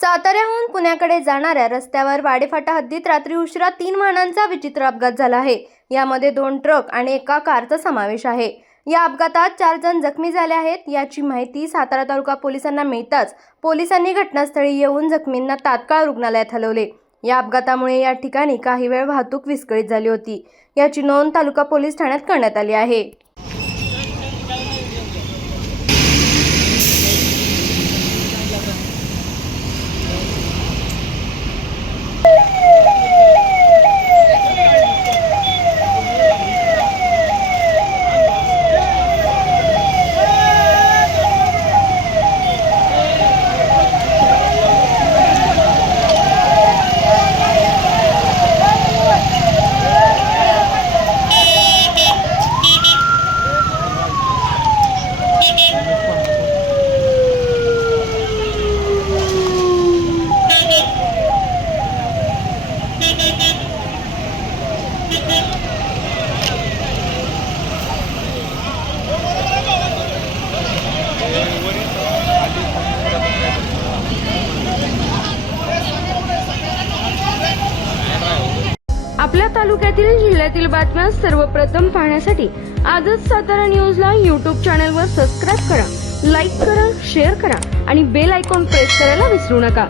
साताऱ्याहून पुण्याकडे जाणाऱ्या रस्त्यावर वाडेफाटा हद्दीत रात्री उशिरा 3 वाहनांचा विचित्र अपघात झाला आहे। यामध्ये 2 ट्रक आणि एका कारचा समावेश आहे। या अपघातात 4 जण जखमी झाले आहेत। याची माहिती सातारा तालुका पोलिसांना मिळताच पोलिसांनी घटनास्थळी येऊन जखमींना तात्काळ रुग्णालयात हलवले। या अपघातामुळे या ठिकाणी काही वेळ वाहतूक विस्कळीत झाली होती। याची नोंद तालुका पोलीस ठाण्यात करण्यात आली आहे। आपल्या तालुक्यातील जिल्ह्यातील बातम्या सर्वप्रथम पाहण्यासाठी आजच सातारा न्यूजला YouTube चॅनलवर सबस्क्राइब करा, लाईक करा, शेअर करा आणि बेल आयकॉन प्रेस करायला विसरू नका।